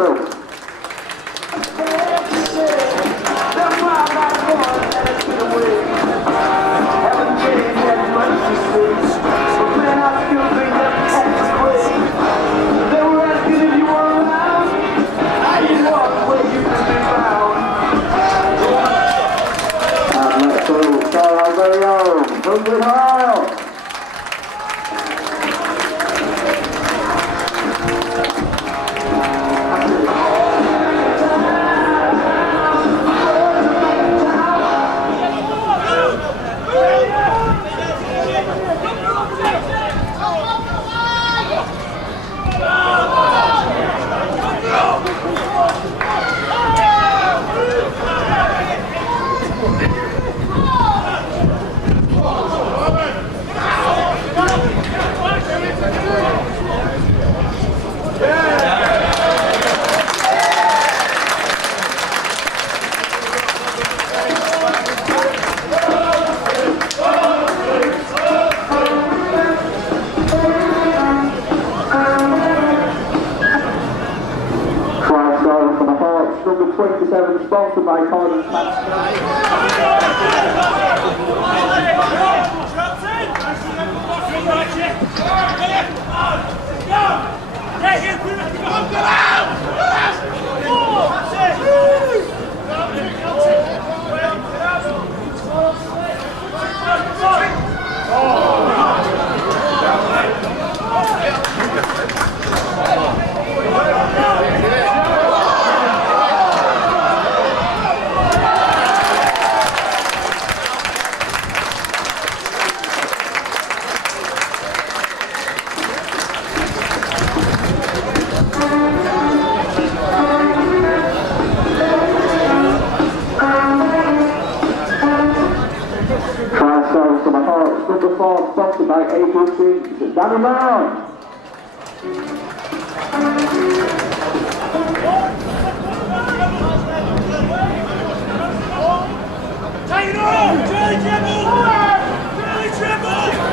Marshall. And let's go start our very own 100 Mile. Number 27, sponsored by Collins Number 4, sponsored by AT&T, Danny Brown. Take it on! Charlie Triple! Charlie Triple!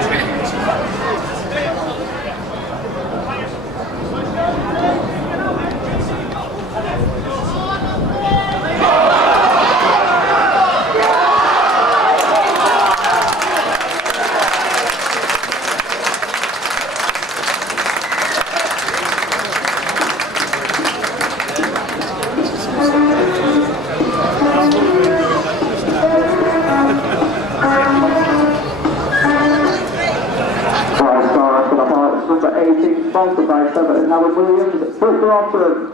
Number 18, sponsored by Trevor and Howard Williams, Brooker Offord.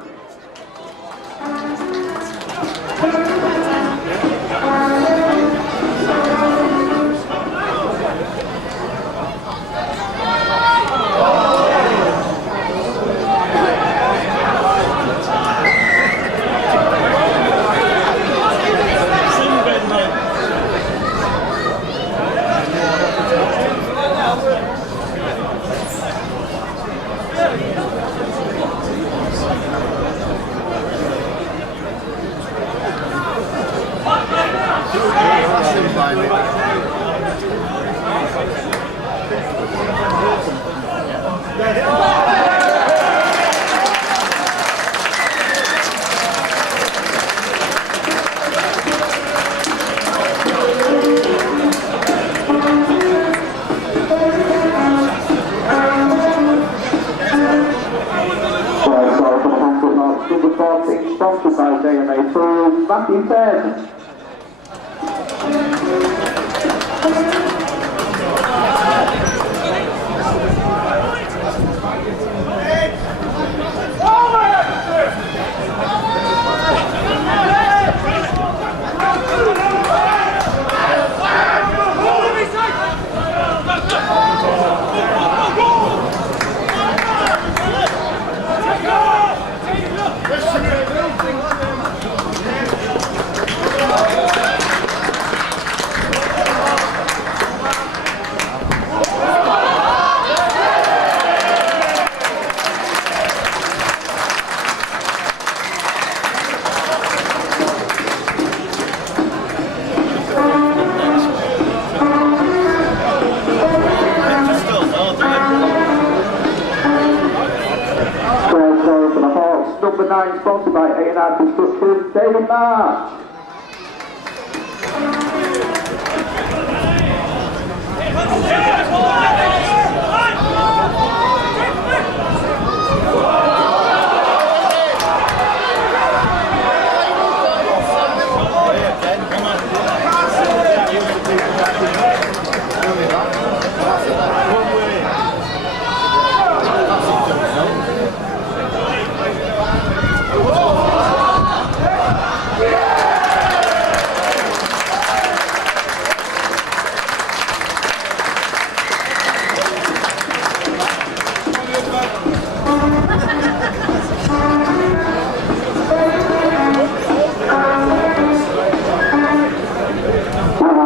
9, sponsored by A&R Construction, David March.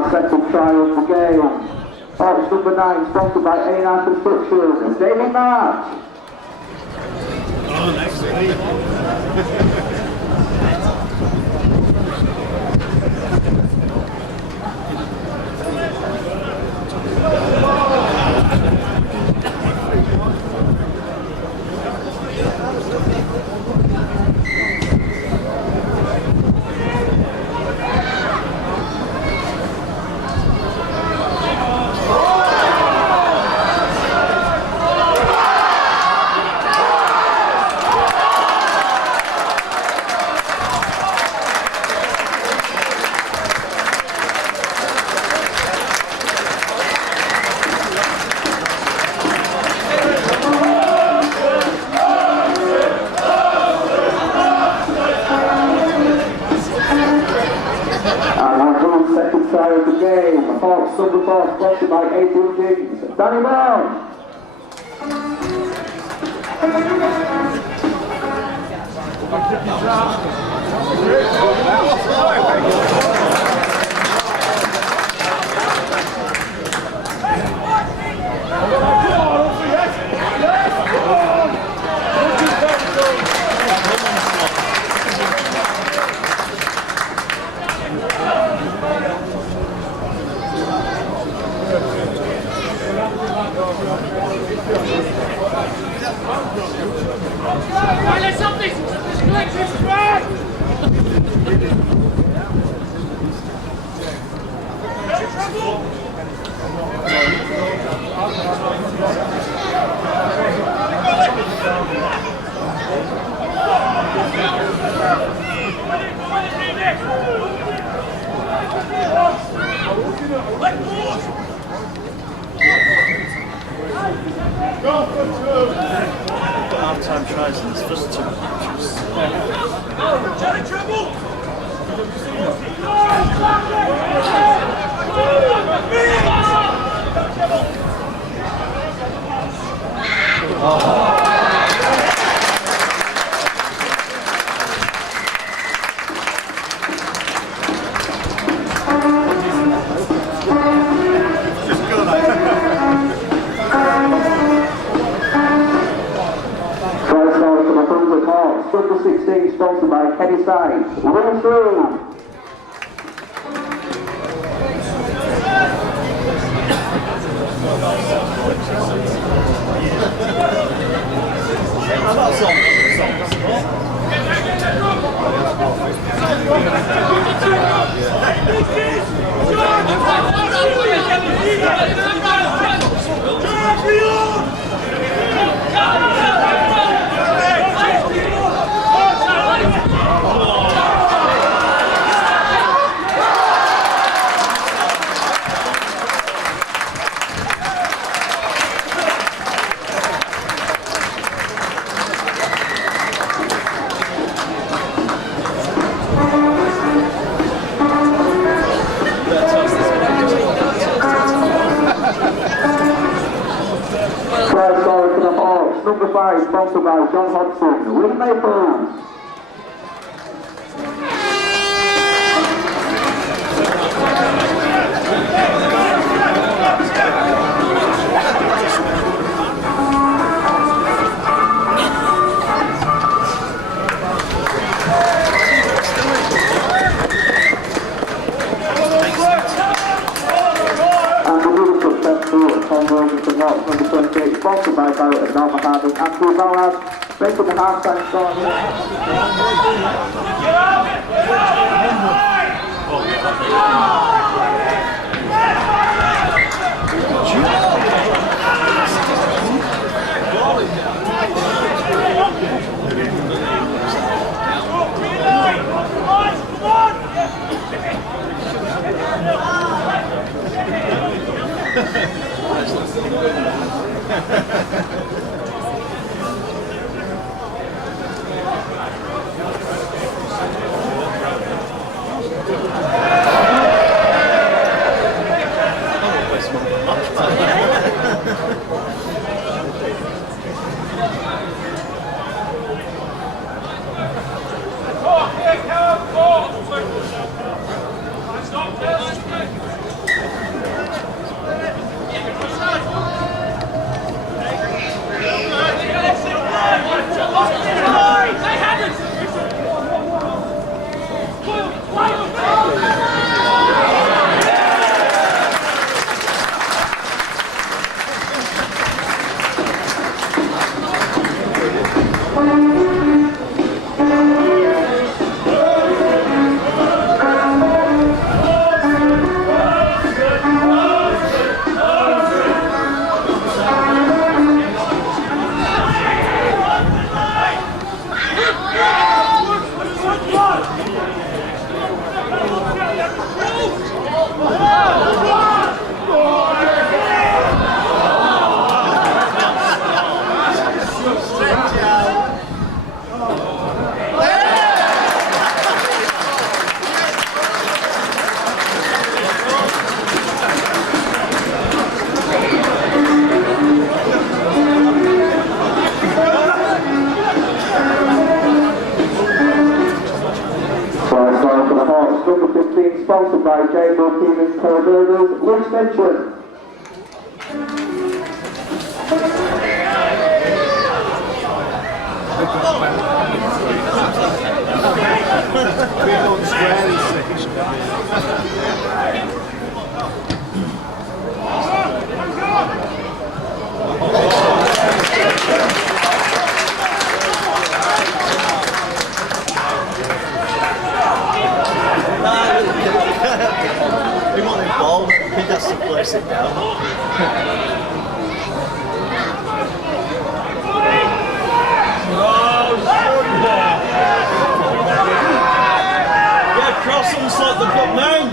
Second trials for Gale. Box number 9, sponsored by A&R Construction, David March. Oh, nice. Second trial of the game. Box number 4, sponsored by Adrian James, Danny Brown. Let's up this! Let's go! Half-time tries in his first 2 matches. Johnny Trimble! Number 16, sponsored by Kenny Sides, Will through. Number 5, sponsored by John Hodgson, Will Maples. Conversion to Knox, number 28, sponsored by Barrett and Norma Harding, Andrew Ballard. Ready for the half-time start here. Number 15, sponsored by J. Stevens Co-Builders, Lynch Mention. We want the ball, I think that's the place it down. Yeah, cross them like the good man.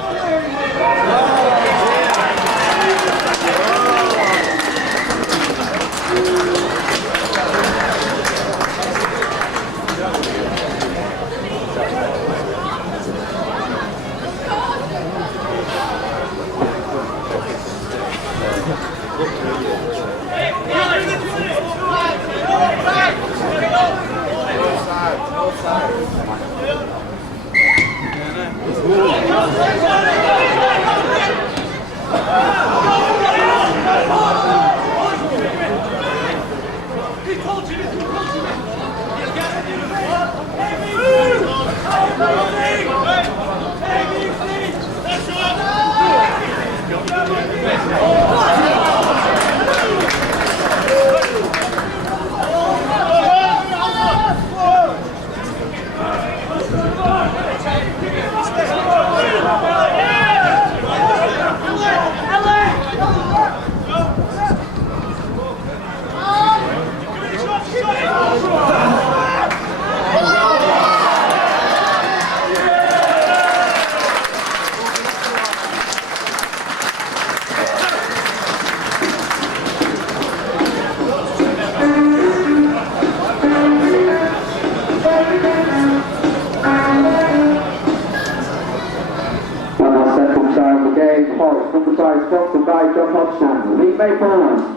Sponsored by John Hodgson, Lee Maple.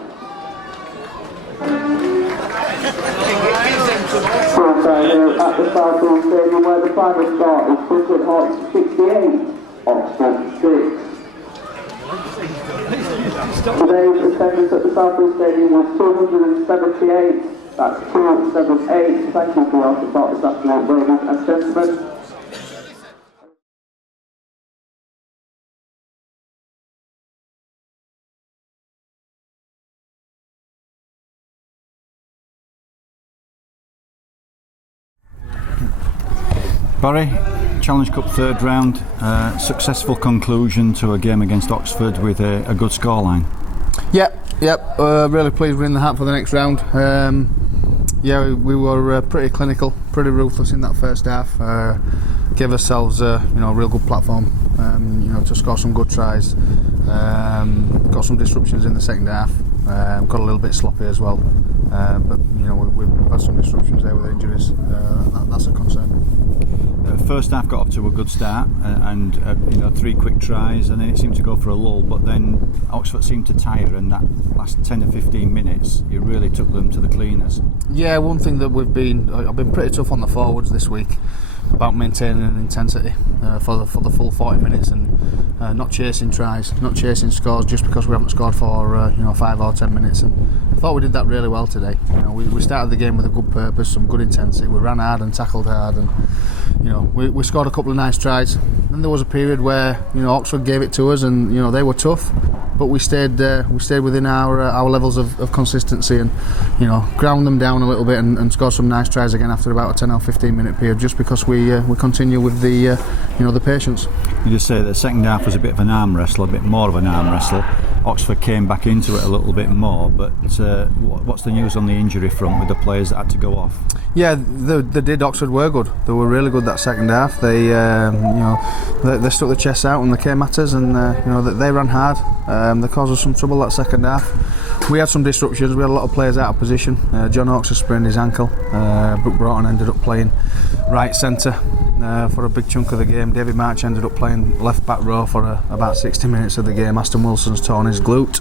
Full time here at the Southall Stadium where the final start is Brooklyn Hearts 68, Oxford 6. Today's attendance at the Southall Stadium was 278, that's 278. Thank you for your support this afternoon, ladies and gentlemen. Barry, Challenge Cup third round, successful conclusion to a game against Oxford with a good scoreline. Yep. Really pleased we're in the hat for the next round. We were pretty clinical, pretty ruthless in that first half. Gave ourselves a real good platform, to score some good tries. Got some disruptions in the second half. Got a little bit sloppy as well. But we've had some disruptions there with injuries. That's a concern. First half got off to a good start and 3 quick tries, and then it seemed to go for a lull, but then Oxford seemed to tire, and that last 10 or 15 minutes you really took them to the cleaners. Yeah, one thing that I've been pretty tough on the forwards this week about maintaining an intensity for the full 40 minutes and not chasing tries, not chasing scores just because we haven't scored for 5 or 10 minutes. And I thought we did that really well today. We started the game with a good purpose, some good intensity. We ran hard and tackled hard, and we scored a couple of nice tries. Then there was a period where Oxford gave it to us, and they were tough, but we stayed within our levels of consistency and ground them down a little bit and scored some nice tries again after about a 10 or 15 minute period, just because we continue with the patience. You just say the second half was a bit of an arm wrestle, a bit more of an arm wrestle. Oxford came back into it a little bit more, but what's the news on the injury front with the players that had to go off? Yeah, they did. Oxford were good. They were really good that second half. They stuck their chests out when they came at us, and they ran hard. They caused us some trouble that second half. We had some disruptions. We had a lot of players out of position. John Oakes has sprained his ankle. Brooke Broughton ended up playing right centre for a big chunk of the game. David March ended up playing left back row for about 60 minutes of the game. Aston Wilson's torn his glute.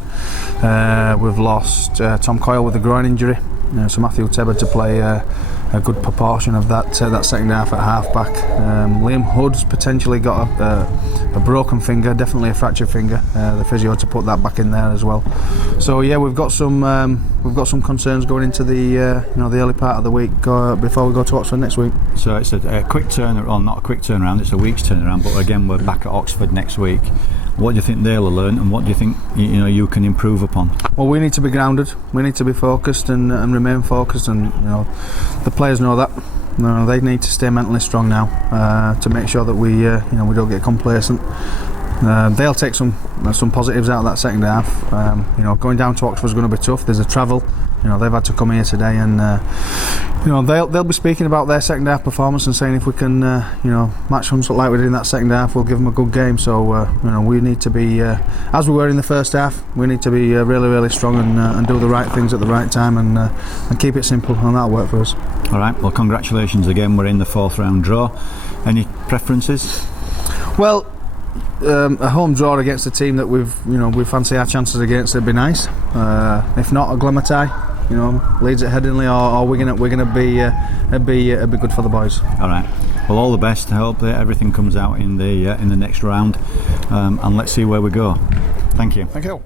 We've lost Tom Coyle with a groin injury. So Matthew Tebber to play a good proportion of that second half at half back. Liam Hood's potentially got a broken finger, definitely a fractured finger. The physio to put that back in there as well. So yeah, we've got some concerns going into the early part of the week before we go to Oxford next week. So it's a quick turnaround, not a quick turnaround, it's a week's turnaround. But again, we're back at Oxford next week. What do you think they'll learn, and what do you think you can improve upon? Well, we need to be grounded. We need to be focused and remain focused, and the players know that. They need to stay mentally strong now to make sure that we don't get complacent. They'll take some positives out of that second half. Going down to Oxford is going to be tough. There's a travel. They've had to come here today, and they'll be speaking about their second half performance and saying if we can match them like we did in that second half, we'll give them a good game. So we need to be as we were in the first half. We need to be really, really strong and do the right things at the right time and keep it simple, and that'll work for us. All right. Well, congratulations again. We're in the 4th round draw. Any preferences? Well, a home draw against a team that we fancy our chances against, it'd be nice. If not, a Glamortye, Leeds at Headingley or Wigan at Wigan, it'd be good for the boys. All right. Well, all the best. I hope that everything comes out in the next round, and let's see where we go. Thank you. Thank you.